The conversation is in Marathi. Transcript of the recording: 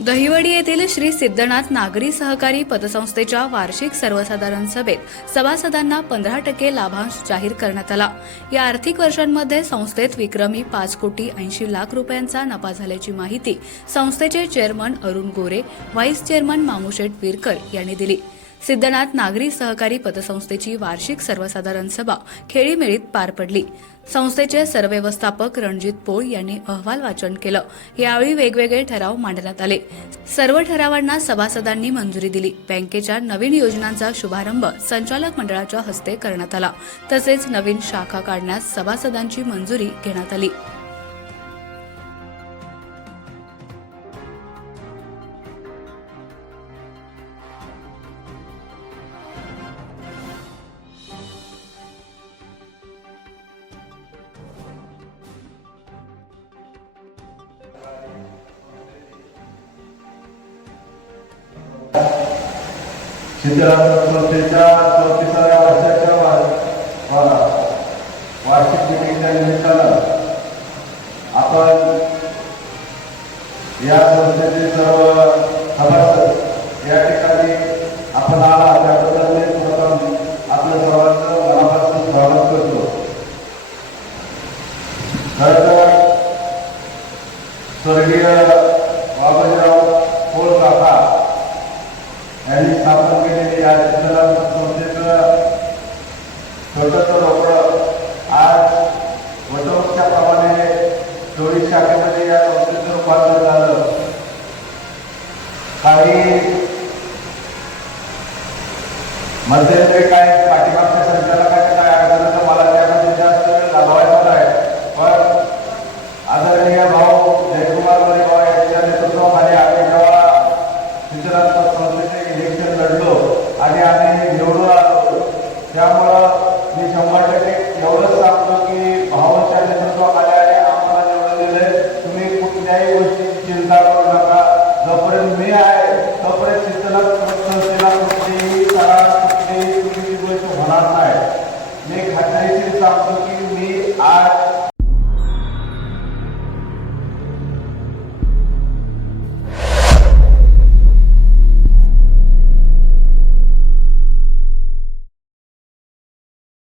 दहिवडी येथील श्री सिद्धनाथ नागरी सहकारी पतसंस्थेच्या वार्षिक सर्वसाधारण सभेत सभासदांना पंधरा टक्के लाभांश जाहीर करण्यात आला. या आर्थिक वर्षांमध्ये संस्थेत विक्रमी पाच कोटी ऐंशी लाख रुपयांचा नफा झाल्याची माहिती संस्थेचे chairman Arun Gore vice chairman Mamusheth Virkar यांनी दिली. सिद्धनाथ नागरी सहकारी पतसंस्थेची वार्षिक सर्वसाधारण सभा खेळीमेळीत पार पडली. संस्थेचे सरव्यवस्थापक रणजित पोळ यांनी अहवाल वाचन केलं. यावेळी वेगवेगळे ठराव मांडण्यात आले. सर्व ठरावांना सभासदांनी मंजुरी दिली. बँकेच्या नवीन योजनांचा शुभारंभ संचालक मंडळाच्या हस्ते करण्यात आला. तसेच नवीन शाखा काढण्यास सभासदांची मंजुरी घेण्यात आली. सिद्धराम संस्थेच्या चौतीसाव्या वर्षाच्या वार्षिक मिटिंगच्या निमित्तानं आपण या संस्थेचे सर्व सभासद या ठिकाणी आपण आला. त्याबद्दल मी प्रथम आपल्या सर्वांचं मनापासून स्वागत करतो. खरं तर स्वर्गीय यांनी स्थापन केलेली या सिद्धराम संस्थेचं छोटंसं रोपडं आज वटवृक्षाप्रमाणे चोवीस शाखेमध्ये या संस्थेचं रूपांतर झालं. काही मध्यंतरी काय पाठीमागच्या संचालकाच्या काय अडचण तर मला त्यामध्ये जास्त वेळ घालवायचा आहे पण आदरणीय भाऊ जयकुमार मोरे भाऊ आम्हाला तुम्ही कुठल्याही गोष्टीची चिंता करू नका. जोपर्यंत मी आहे तोपर्यंत शिक्षण संस्थेला कुठलीही त्रास गोष्ट होणार नाही. मी खात्रीशीर सांगतो की मी आज